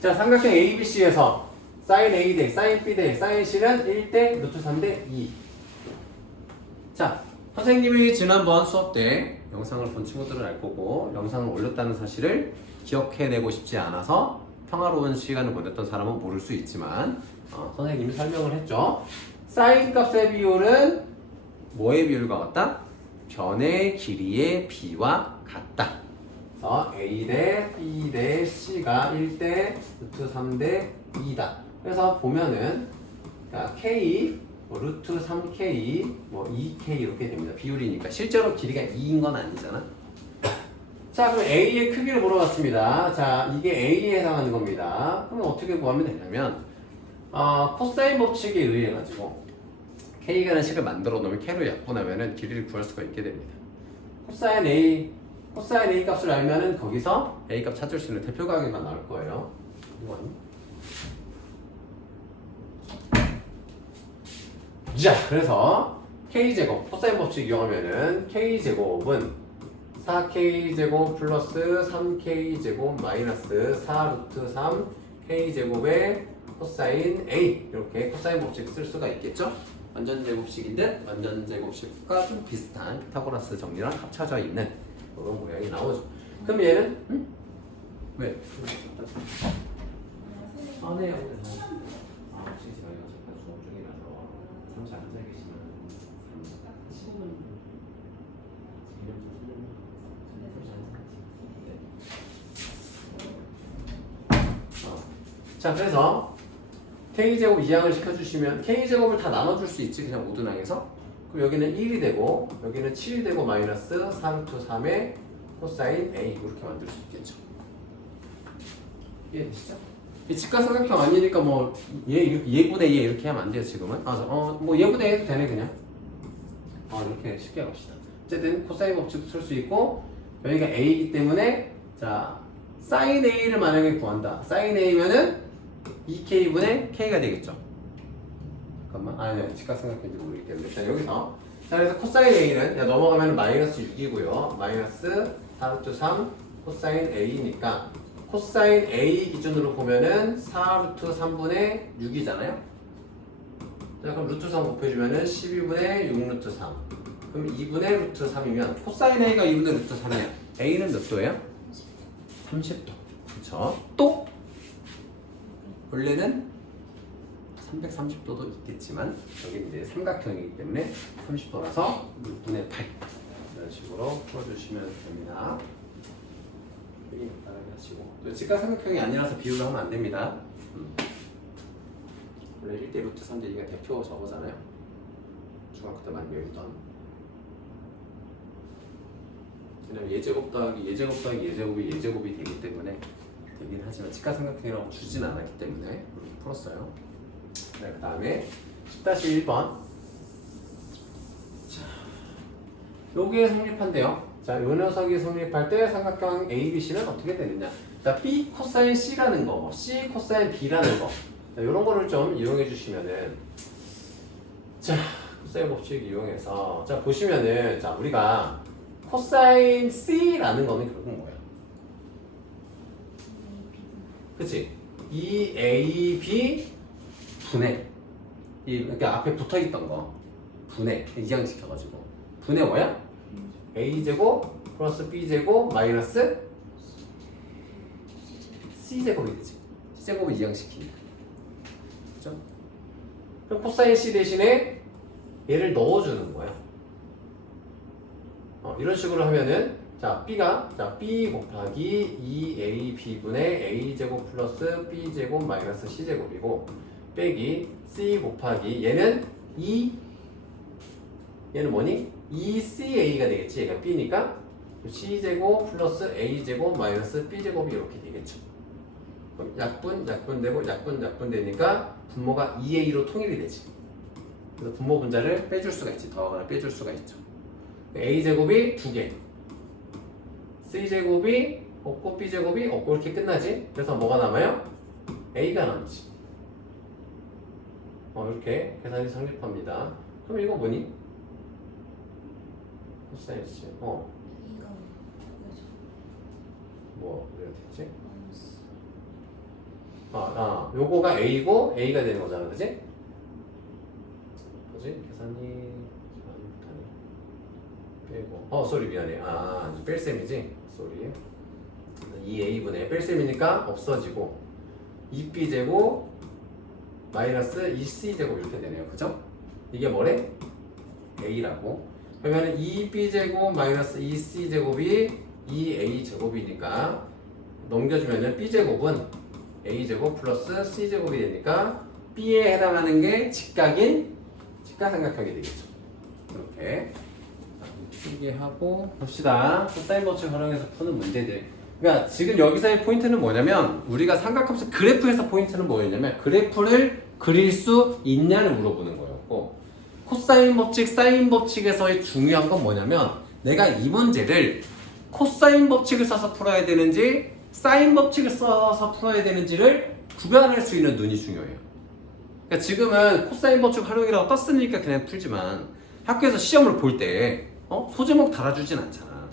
자, 삼각형 ABC에서 sin A 대 sin B 대 sin C는 1대 루트 3대 2. 자, 선생님이 지난번 수업 때 영상을 본 친구들은 알 거고 영상을 올렸다는 사실을 기억해내고 싶지 않아서 평화로운 시간을 보냈던 사람은 모를 수 있지만 선생님이 설명을 했죠. sin 값의 비율은 뭐의 비율과 같다? 변의 길이의 b와 같다. 그래서 A 대 B 대 C가 1대 루트 3대 2다. 그래서 보면은 K 루트 3K, 2K 이렇게 됩니다. 비율이니까 실제로 길이가 2인 건 아니잖아. 자, 그럼 A의 크기를 물어봤습니다. 자, 이게 A에 해당하는 겁니다. 그럼 어떻게 구하면 되냐면 코사인 법칙에 의해 가지고 K라는 식을 만들어 놓으면 K로 약분하면은 길이를 구할 수가 있게 됩니다. 코사인 A 값을 알면은 거기서 A 값 찾을 수 있는 대표 가격이 나올 거예요. 자, 그래서 K제곱, 코사인 법칙 이용하면은 K제곱은 4K제곱 플러스 3K제곱 마이너스 4루트 3 K제곱의 코사인 A 이렇게 코사인 법칙 쓸 수가 있겠죠? 완전제곱식인데 완전제곱식과 좀 비슷한 피타고라스 정리랑 합쳐져 있는 그런 모양이 나오죠. 그럼 얘는? 응? 왜? 네. 혹시 제가 잠깐 수업 중이라서 잠시 앉아 계시면 15분 자, 그래서 K제곱 이항을 시켜주시면 K제곱을 다 나눠줄 수 있지 그냥 모든항에서. 그럼 여기는 1이 되고 여기는 7이 되고 마이너스 4루트 3의 코사인 A 이렇게 만들 수 있겠죠. 이해되시죠? 이 직각삼각형 아니니까 얘분의 얘 이렇게 하면 안 돼요 지금은. 얘분의 얘 해도 되네 그냥. 이렇게 쉽게 갑시다. 어쨌든 코사인 법칙 쓸 수 있고 여기가 A이기 때문에 자 sin A를 만약에 구한다. sin A면은 2K분의 K가 되겠죠. 잠깐만. 직각삼각형인지 모르기 때문에 자 여기서 자 그래서 코사인 A는 넘어가면 마이너스 6이고요. 마이너스 4루트 3 코사인 A니까 코사인 A 기준으로 보면은 4루트 3분의 6이잖아요. 자 그럼 루트 3 곱해주면은 12분의 6루트 3. 그럼 2분의 루트 3이면 코사인 A가 2분의 루트 3이야. A는 몇 도예요? 30도. 그렇죠. 또 원래는 330도도 있겠지만 여기 이제 삼각형이기 때문에 30도라서 6분의 8 이런 식으로 풀어주시면 됩니다. 따라게 하시고 또 직각삼각형이 아니라서 비율로 하면 안 됩니다. 원래 1대 루트 3대 2가 대표 저거잖아요. 중학교 때 많이 외우던. 왜냐면 예제곱 더하기 예제곱 더하기 예제곱이 예제곱이 되기 때문에 되긴 하지만 직각삼각형이라고 주진 않았기 때문에 이렇게 풀었어요. 네, 그 다음에 10-1번. 자, 요게 성립한대요. 자, 요 녀석이 성립할 때 삼각형 ABC는 어떻게 되느냐. 자, B 코사인 C라는 거, C 코사인 B라는 거. 자, 요런 거를 좀 이용해 주시면은 자, 코사인 법칙 이용해서 자, 보시면은 자, 우리가 코사인 C라는 거는 결국 뭐야? 그치? 2AB 분해 그러니까 앞에 붙어있던 거 분해 이항시켜가지고 분해 뭐야? A제곱 플러스 B제곱 마이너스 C제곱이 되지. C제곱을 이항시키니까 그죠? 그럼 코사인 C 대신에 얘를 넣어주는 거야. 이런 식으로 하면은 자 B가 B 곱하기 2AB분의 A제곱 플러스 B제곱 마이너스 C제곱이고 빼기 C 곱하기 얘는 얘는 뭐니? 2CA가 되겠지. 얘가 B니까 C제곱 플러스 A제곱 마이너스 B제곱이 이렇게 되겠죠. 그럼 약분되고 약분 되니까 분모가 2A로 통일이 되지. 그래서 분모 분자를 빼줄 수가 있지. 더하거나 빼줄 수가 있죠. A제곱이 2개 C제곱이 없고 B제곱이 없고 이렇게 끝나지. 그래서 뭐가 남아요? A가 남지. 이렇게 계산이 성립합니다. 그럼 이거 뭐니? 코사인 C. 뭐, 어디가 됐지? 요거가 A고 A가 되는 거잖아, 그지? 뭐지? 계산이 빼고 쏘리 미안해. 이제 뺄셈이지? 쏘리. 2A분의 뺄셈이니까 없어지고 2B제곱 마이너스 2C제곱 이렇게 되네요, 그죠? 이게 뭐래? A라고. 그러면 2B제곱 마이너스 2C제곱이 2A제곱이니까 넘겨주면은 B제곱은 A제곱 플러스 C제곱이 되니까 B에 해당하는 게 직각인 직각삼각형이 되겠죠. 이렇게 필기하고 봅시다. 코사인 법칙 활용해서 푸는 문제들. 그러니까 지금 여기서의 포인트는 뭐냐면 우리가 삼각함수 그래프에서 포인트는 뭐였냐면 그래프를 그릴 수 있냐를 물어보는 거였고 코사인 법칙, 사인 법칙에서의 중요한 건 뭐냐면 내가 이 문제를 코사인 법칙을 써서 풀어야 되는지 사인 법칙을 써서 풀어야 되는지를 구별할 수 있는 눈이 중요해요. 그러니까 지금은 코사인 법칙 활용이라고 떴으니까 그냥 풀지만 학교에서 시험을 볼 때 소제목 달아주진 않잖아.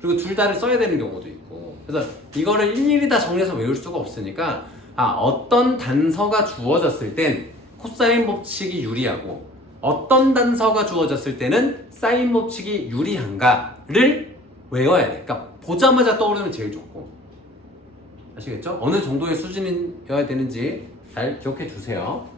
그리고 둘 다를 써야 되는 경우도 있고 그래서 이거를 일일이 다 정리해서 외울 수가 없으니까 어떤 단서가 주어졌을 땐 코사인 법칙이 유리하고 어떤 단서가 주어졌을 때는 사인 법칙이 유리한가를 외워야 돼. 그러니까 보자마자 떠오르면 제일 좋고 아시겠죠? 어느 정도의 수준이어야 되는지 잘 기억해 주세요.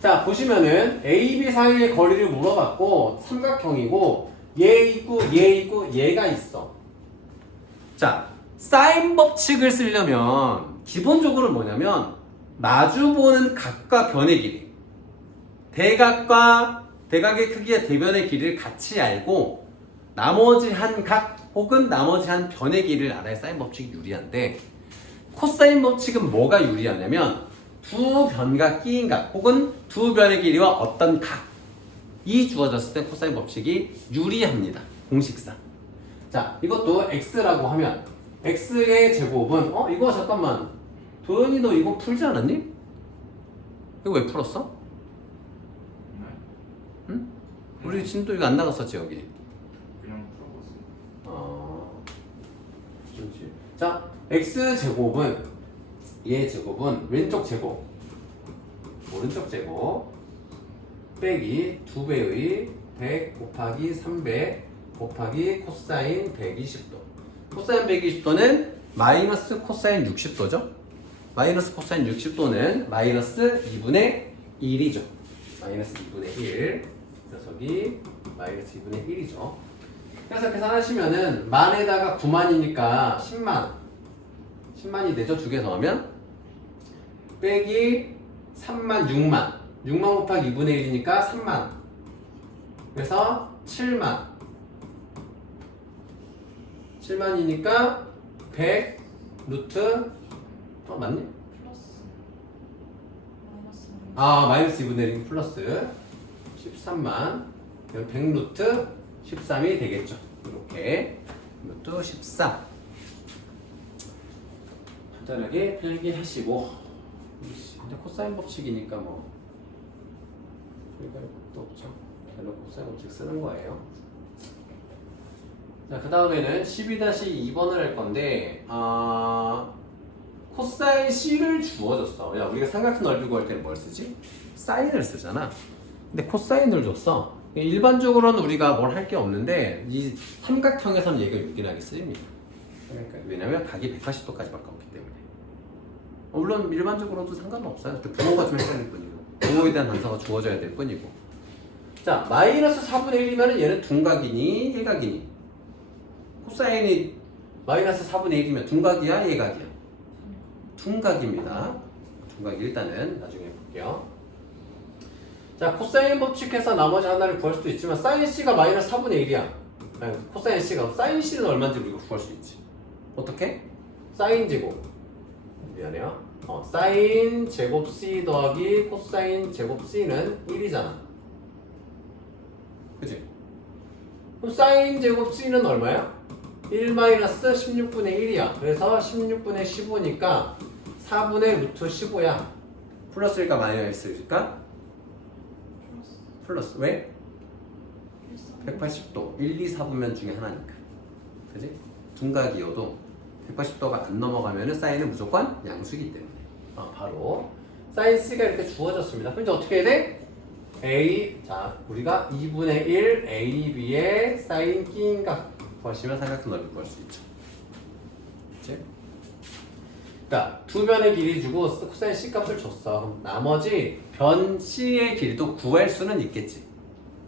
자 보시면은 A, B 사이의 거리를 물어봤고 삼각형이고 얘 있고 얘 있고 얘가 있어. 자 사인 법칙을 쓰려면 기본적으로 뭐냐면 마주보는 각과 변의 길이 대각의 크기와 대변의 길이를 같이 알고 나머지 한 각 혹은 나머지 한 변의 길이를 알아야 사인 법칙이 유리한데 코사인 법칙은 뭐가 유리하냐면 두 변과 끼인 각 혹은 두 변의 길이와 어떤 각이 주어졌을 때 코사인 법칙이 유리합니다. 공식상. 자 이것도 x라고 하면 x의 제곱은 이거 잠깐만 도현이 너 이거 풀지 않았니? 이거 왜 풀었어? 응? 우리 진도 이거 안 나갔었지 여기. 그냥 풀어봤어요. 그렇지. 자 x제곱은 얘 제곱은 왼쪽 제곱 오른쪽 제곱 빼기 2배의 100 곱하기 300 곱하기 코사인 120도. 코사인 120도는 마이너스 코사인 60도죠. 마이너스 코사인 60도는 마이너스 2분의 1이죠. 마이너스 2분의 1 녀석이 마이너스 2분의 1이죠. 그래서 계산하시면은 만에다가 9만이니까 10만이 되죠. 두 개 더하면 빼기 3만 6만 곱하기 2분의 1이니까 3만 그래서 7만이니까 100 루트 맞니? 플러스 마이너스 2분의 1 플러스 13만 100 루트 13이 되겠죠. 이렇게 루트 14 간단하게 필기하시고 근데 코사인 법칙이니까 뭐 별다를 것도 없죠. 별로 코사인 법칙 쓰는 거예요. 자, 그 다음에는 12-2번을 할 건데 코사인 C를 주어줬어. 야, 우리가 삼각형 넓이 구할 때는 뭘 쓰지? 사인을 쓰잖아. 근데 코사인을 줬어. 일반적으로는 우리가 뭘 할 게 없는데 이 삼각형에서는 얘가 유기하게 쓰입니다. 그러니까 왜냐면 각이 180도까지밖에 없기 때문에. 물론 일반적으로도 상관은 없어요. 부호가 좀 헷갈릴 뿐이고 부호에 대한 단서가 주어져야 될 뿐이고. 자, 마이너스 4분의 1이면 얘는 둔각이니 일각이니? 코사인이 마이너스 4분의 1이면 둔각이야 예각이야? 둔각입니다. 둔각 일단은 나중에 볼게요. 자, 코사인 법칙해서 나머지 하나를 구할 수도 있지만 사인 C가 마이너스 4분의 1이야. 아니, 코사인 C가 사인 C는 얼마인지 우리가 구할 수 있지. 어떻게? 사인 제곱 미안해요. 사인 제곱 C 더하기 코사인 제곱 C는 1이잖아. 그치? 그럼 사인 제곱 C는 얼마야? 1 마이너스 16분의 1이야. 그래서 16분의 15니까 4분의 루트 15야. 플러스일까 마이너스일까? 플러스. 왜? 180도 1, 2, 4분면 중에 하나니까. 그지? 둔각이어도 180도가 안 넘어가면은 사인은 무조건 양수이기 때문에 바로 사인 C가 이렇게 주어졌습니다. 그럼 이제 어떻게 해야 돼? A, 자 우리가 2분의 1 AB의 사인 끼인각 구하시면 삼각형 넓이 구할 수 있죠. 그치? 그러니까 두 변의 길이 주고 코사인 C 값을 줬어. 그럼 나머지 변 C의 길이도 구할 수는 있겠지.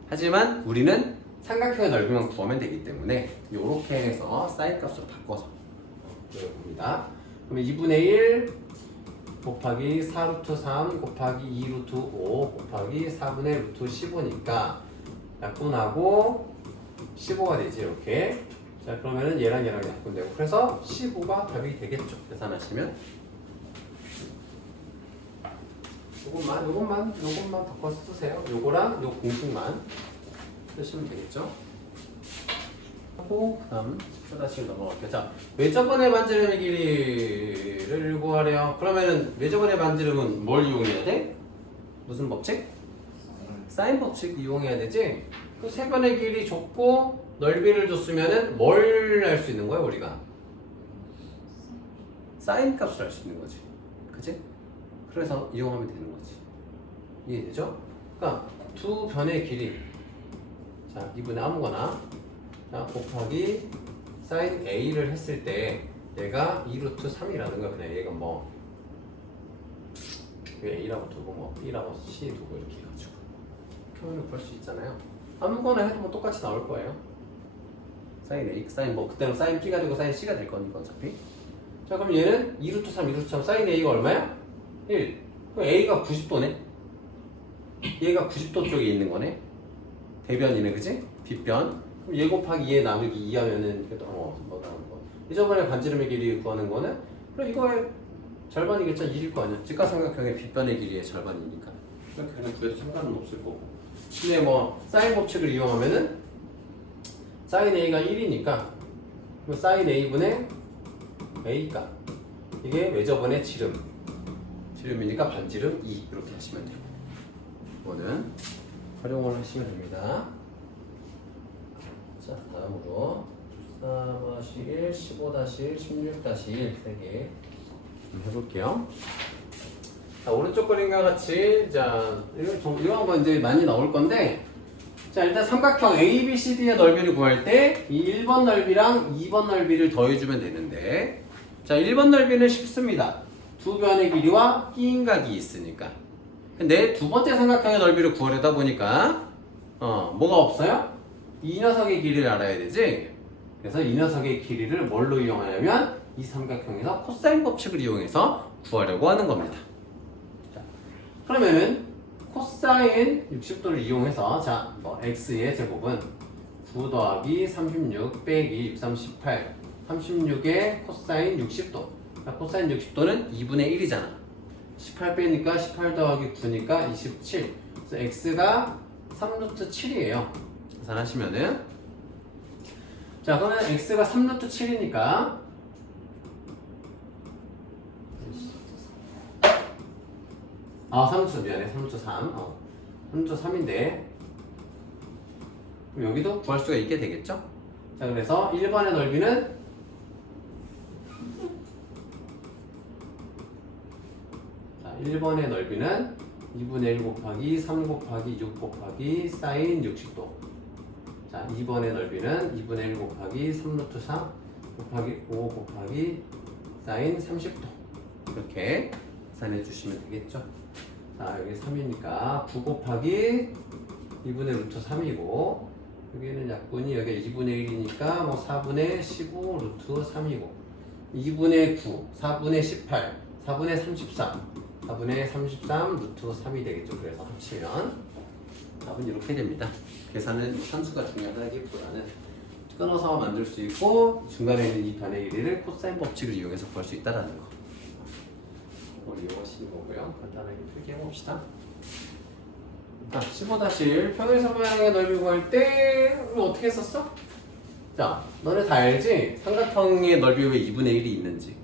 하지만 우리는 삼각형의 넓이만 구하면 되기 때문에 이렇게 해서 사인 값으로 바꿔서 봅니다. 그럼 2분의 1 곱하기 4루트 3 곱하기 2루트 5 곱하기 4분의 루트 15니까 약분하고 15가 되지 이렇게. 자 그러면은 얘랑 얘랑 약분되고 그래서 15가 답이 되겠죠. 계산하시면 요것만 바꿔서 쓰세요. 요거랑 요 공식만 쓰시면 되겠죠. 하고 그다음 다시 넘어갈게요. 자 외접원의 반지름의 길이를 구하래요. 그러면은 외접원의 반지름은 뭘 이용해야 돼? 무슨 법칙? 사인 법칙 이용해야 되지. 그 세 변의 길이 줬고 넓이를 줬으면은 뭘 할 수 있는 거야 우리가? 사인 값을 할 수 있는 거지. 그치? 그래서 이용하면 되는 거지. 이해되죠? 그러니까 두 변의 길이 자 2분의 아무거나 자 곱하기 사인 A를 했을 때 얘가 2루트 3이라는 거야. 그냥 얘가 뭐 A라고 두고 뭐 B라고 C 두고 이렇게 해가지고 표현을 볼 수 있잖아요. 아무거나 해도 뭐 똑같이 나올 거예요. 사인 A, 사인 뭐 그때는 사인 B가 되고 사인 C가 될 거니까 어차피. 자 그럼 얘는 2루트 3, 2루트 3 사인 A가 얼마야? 1. 그럼 A가 90도네. 얘가 90도 쪽에 있는 거네. 대변이네, 그지? 빗변. 그럼 얘 곱하기 얘 나누기 2 하면은 뭐 나오는 거. 이저번에 반지름의 길이 구하는 거는 그럼 이거의 절반이겠죠? 1일 거 아니야. 직각삼각형의 빗변의 길이의 절반이니까. 그렇게 그냥 구해도 상관은 없을 거고. 근데 뭐 사인 법칙을 이용하면은 사인 A가 1이니까 사인 A분의 A가 이게 외접원의 지름이니까 반지름 2 이렇게 하시면 돼요. 이거는 활용을 하시면 됩니다. 자 다음으로 14-1, 15-1, 16-1 3개 좀 해볼게요. 자, 오른쪽 그림과 같이 자 이런 거 이제 많이 나올 건데 자 일단 삼각형 ABCD의 넓이를 구할 때 이 1번 넓이랑 2번 넓이를 더해주면 되는데 자 1번 넓이는 쉽습니다. 두 변의 길이와 끼인각이 있으니까. 근데 두 번째 삼각형의 넓이를 구하려다 보니까 뭐가 없어요? 이 녀석의 길이를 알아야 되지. 그래서 이 녀석의 길이를 뭘로 이용하냐면 이 삼각형에서 코사인 법칙을 이용해서 구하려고 하는 겁니다. 자, 그러면은 코사인 60도를 이용해서 자, 뭐 x의 제곱은 9 더하기 36 빼기 63, 18 36의 코사인 60도. 자, 코사인 60도는 2분의 1이잖아. 18 빼니까 18 더하기 9니까 27. 그래서 x가 3루트 7이에요. 계산하시면은 자 그러면 x가 3루트 7이니까 3루트 미안해 3루트 3 3루트 3인데 그럼 여기도 구할 수가 있게 되겠죠? 자 그래서 1번의 넓이는 자 1번의 넓이는 2분의 1 곱하기 3 곱하기 6 곱하기 사인 60도. 자 2번의 넓이는 2분의 1 곱하기 3루트 4 곱하기 5 곱하기 사인 30도. 이렇게 계산해 주시면 되겠죠. 자 여기 3이니까 9 곱하기 2분의 루트 3이고 여기는 약분이 여기 2분의 1이니까 뭐 4분의 15 루트 3이고 2분의 9, 4분의 18, 4분의 33, 4분의 33 루트 3이 되겠죠. 그래서 합치면 답은 이렇게 됩니다. 계산은 산수가 중요하다기보다는 끊어서 만들 수 있고 중간에 있는 이 변의 길이를 코사인 법칙을 이용해서 구할 수 있다는 거. 이걸 이용하시는 거고요. 간단하게 필기해 봅시다. 자, 15-1 평행선 모양의 넓이 구할 때 어떻게 썼어? 자, 너네 다 알지? 삼각형의 넓이 왜 2분의 1이 있는지.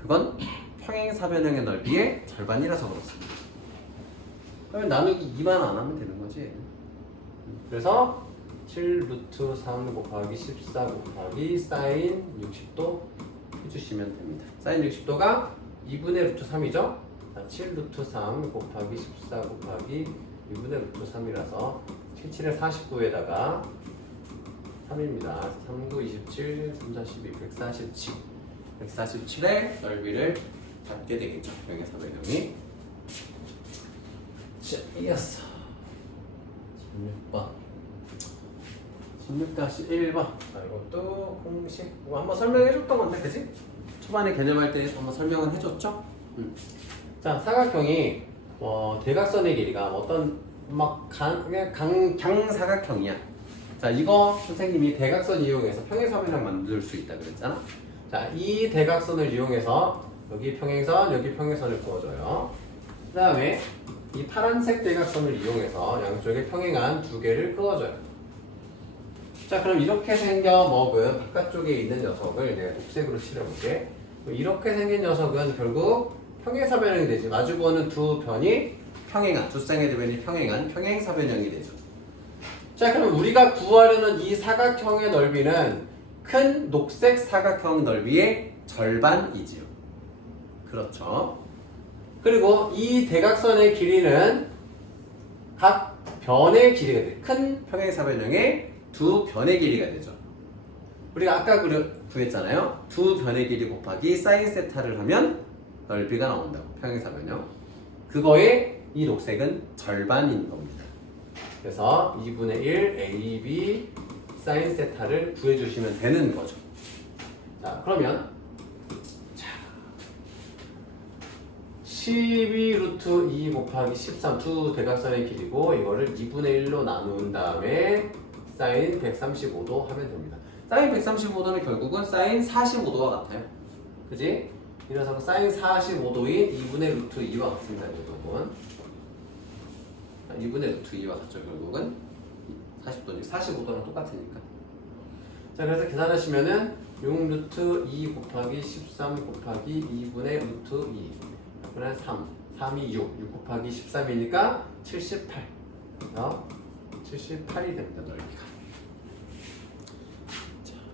그건 평행사변형의 넓이의 절반이라서 그렇습니다. 그러면 나누기 2만 안 하면 되는 거지. 그래서 7 루트 3 곱하기 14 곱하기 사인 60도 해주시면 됩니다. 사인 60도가 2분의 루트 3이죠? 7 루트 3 곱하기 14 곱하기 2분의 루트 3이라서 77에 49에다가 3입니다. 3, 9, 27, 3, 4, 12, 147. 147의 넓이를 갖게 되겠죠. 평행사 변형이. 자, 이었어. 16번. 16-1번. 이것도 공식. 뭐 한번 설명해줬던 건데, 그지? 초반에 개념할 때 한번 설명은 해줬죠? 자, 사각형이 대각선의 길이가 어떤 막 강사각형이야. 자, 이거 선생님이 대각선 이용해서 평행선 변형 만들 수 있다 그랬잖아. 자, 이 대각선을 이용해서 여기 평행선, 여기 평행선을 그어줘요. 그 다음에 이 파란색 대각선을 이용해서 양쪽에 평행한 두 개를 그어줘요. 자, 그럼 이렇게 생겨 먹은 바깥쪽에 있는 녀석을 내가 녹색으로 칠해볼게. 이렇게 생긴 녀석은 결국 평행사 변형이 되지. 마주보는 두 변이 평행한, 두 쌍의 대변이 평행한 평행사 변형이 되죠. 자, 그럼 우리가 구하려는 이 사각형의 넓이는 큰 녹색 사각형 넓이의 절반이지요. 그렇죠. 그리고 이 대각선의 길이는 각 변의 길이가 돼. 큰 평행사 변형의 두 변의 길이가 되죠. 우리가 아까 구했잖아요. 두 변의 길이 곱하기 사인 세타를 하면 넓이가 나온다고. 평행사 변형. 그거의 이 녹색은 절반인 겁니다. 그래서 2분의 1 AB 사인 세타를 구해주시면 되는 거죠. 자, 그러면 12 루트 2 곱하기 13 두 대각선의 길이고 이거를 2분의 1로 나눈 다음에 사인 135도 하면 됩니다. 사인 135도는 결국은 사인 45도와 같아요. 그지? 이 녀석은 사인 45도인 2분의 루트 2와 같습니다. 결국은 2분의 루트 2와 같죠. 결국은 40도니 45도랑 똑같으니까. 자, 그래서 계산하시면은 6 루트 2 곱하기 13 곱하기 2분의 루트 2 그러면 3, 3이 6 곱하기 13이니까 78 78이 됩니다. 넓이가.